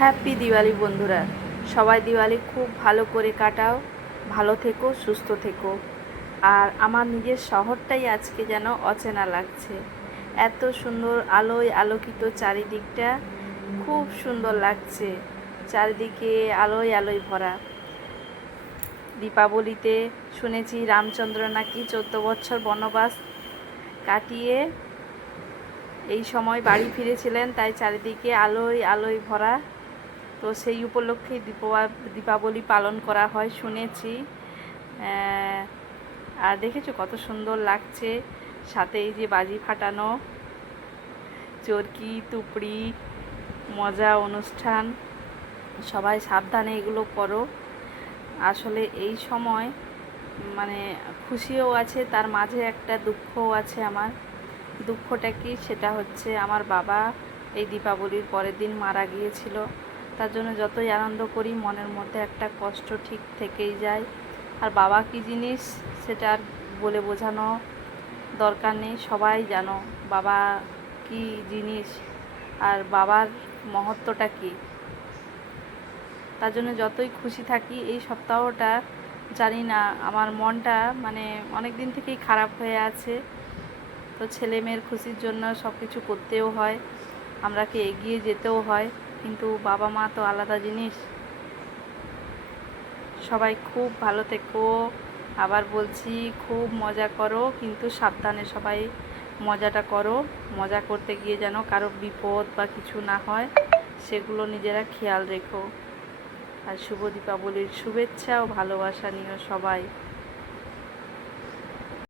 Happy Diwali বন্ধুরা, সবাই দিওয়ালি খুব ভালো করে কাটাও, ভালো থেকো, সুস্থ থেকো। আর আমার নিজের শহরটাই আজকে যেন অচেনা লাগছে। এত সুন্দর আলোয় আলোকিত চারিদিকটা, খুব সুন্দর লাগছে। চারিদিকে আলোয় আলোয় ভরা। দীপাবলিতে শুনেছি রামচন্দ্র নাকি 14 বছর বনবাস কাটিয়ে এই সময় বাড়ি ফিরেছিলেন, তাই চারিদিকে আলোয় আলোয় ভরা। তো সেই উপলক্ষেই দীপাবলি পালন করা হয় শুনেছি। আর দেখেছো কত সুন্দর লাগছে, সাথে এই যে বাজি ফাটানো, চরকি তুপড়ি, মজা অনুষ্ঠান। সবাই সাবধানে এগুলো করো। আসলে এই সময় মানে খুশিও আছে, তার মাঝে একটা দুঃখও আছে আমার। দুঃখটা কি, সেটা হচ্ছে আমার বাবা এই দীপাবলির পরের দিন মারা গিয়েছিল। তার জন্য যতই আনন্দ করি মনের মধ্যে একটা কষ্ট ঠিক থেকেই যায়। আর বাবা কি জিনিস সেটা আর বলে বোঝানো দরকার নেই, সবাই জানো বাবা কি জিনিস আর বাবার মহত্বটা কী। তার জন্য যতই খুশি থাকি এই সপ্তাহটা, জানি না আমার মনটা মানে অনেক দিন থেকেই খারাপ হয়ে আছে। তো ছেলে মেয়ের খুশির জন্য সব কিছু করতেও হয়, আমরাকে এগিয়ে যেতেও হয়, কিন্তু বাবা মা তো আলাদা জিনিস। সবাই খুব ভালো থেকো, আবার বলছি খুব মজা করো, কিন্তু সাবধানে সবাই মজাটা করো। মজা করতে গিয়ে যেন কারো বিপদ বা কিছু না হয়, সেগুলো নিজেরা খেয়াল রেখো। আর শুভ দীপাবলির শুভেচ্ছা ও ভালোবাসা নিও সবাই।